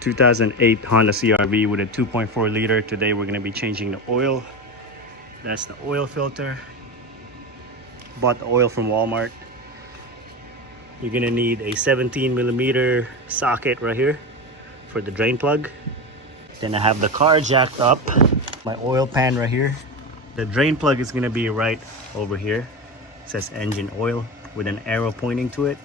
2008 Honda CRV with a 2.4 liter. Today we're going to be changing the oil. That's the oil filter. Bought the oil from Walmart. You're going to need a 17mm socket right here for the drain plug. Then I have the car jacked up. My oil pan right here. The drain plug is going to be right over here. It says engine oil with an arrow pointing to it.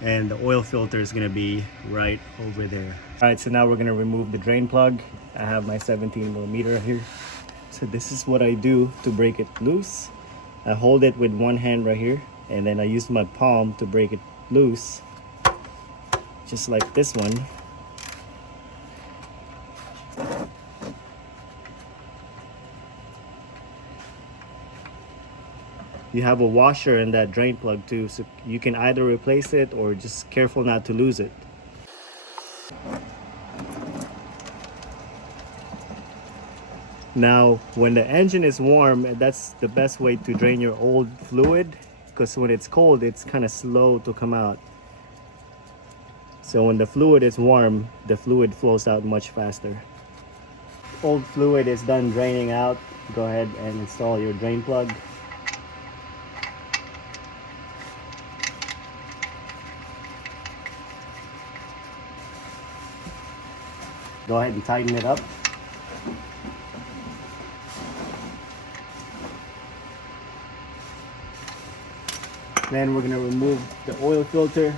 And the oil filter is going to be right over there. All right, so now we're going to remove the drain plug. I have my 17mm here. So this is what I do to break it loose. I hold it with one hand right here, and then I use my palm to break it loose, just like this one. You have a washer in that drain plug too, so you can either replace it or just careful not to lose it. Now, when the engine is warm, that's the best way to drain your old fluid, because when it's cold, it's kind of slow to come out. So when the fluid is warm, the fluid flows out much faster. Old fluid is done draining out. Go ahead and install your drain plug. Go ahead and tighten it up. Then we're going to remove the oil filter.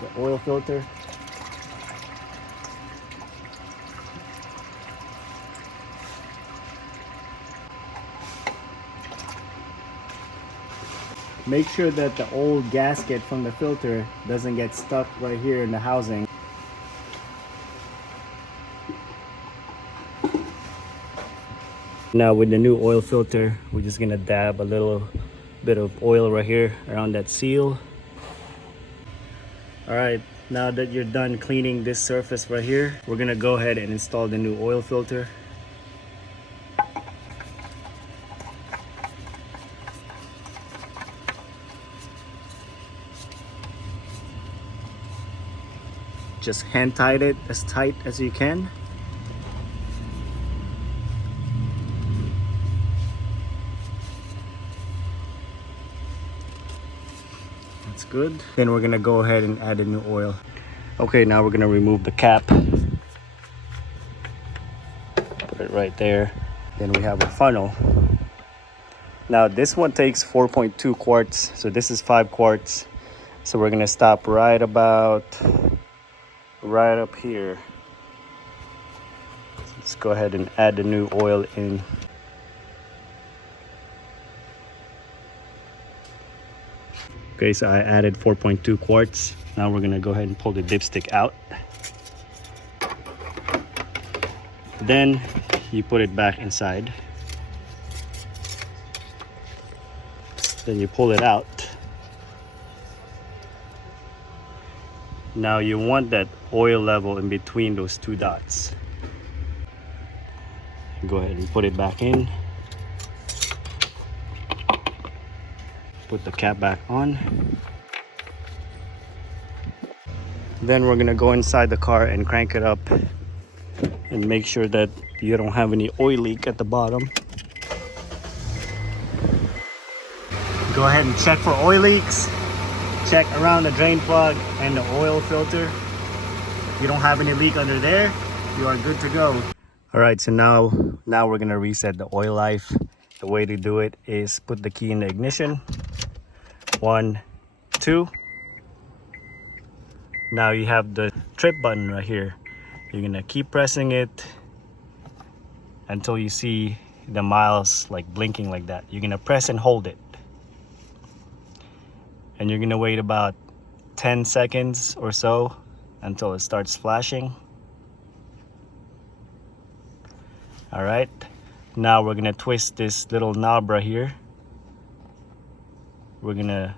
The oil filter. Make sure that the old gasket from the filter doesn't get stuck right here in the housing. Now with the new oil filter, we're just gonna dab a little bit of oil right here around that seal. All right, now that you're done cleaning this surface right here, we're gonna go ahead and install the new oil filter. Just hand tight it as tight as you can. That's good. Then we're gonna go ahead and add the new oil. Okay, now we're gonna remove the cap. Put it right there. Then we have a funnel. Now this one takes 4.2 quarts, so this is 5 quarts. So we're gonna stop right about right up here. Let's go ahead and add the new oil in. Okay, so I added 4.2 quarts. Now we're gonna go ahead and pull the dipstick out. Then you put it back inside. Then you pull it out. Now you want that oil level in between those two dots. Go ahead and put it back in. Put the cap back on. Then we're gonna go inside the car and crank it up and make sure that you don't have any oil leak at the bottom. Go ahead and check for oil leaks. Check around the drain plug and the oil filter. If you don't have any leak under there, you are good to go. All right, so now we're gonna reset the oil life. The way to do it is put the key in the ignition. 1, 2. Now you have the trip button right here. You're gonna keep pressing it until you see the miles like blinking like that. You're gonna press and hold it. And you're gonna wait about 10 seconds or so until it starts flashing. All right, now we're gonna twist this little knob right here. We're gonna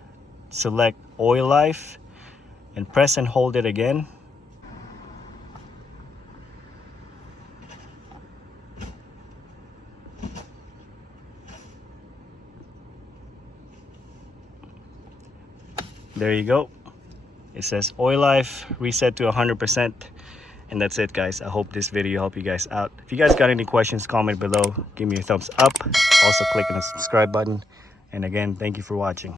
select oil life and press and hold it again. there you go. It says oil life reset to 100%. And that's it, guys. I hope this video helped you guys out. If you guys got any questions, comment below. Give me a thumbs up. Also click on the subscribe button. And again, thank you for watching.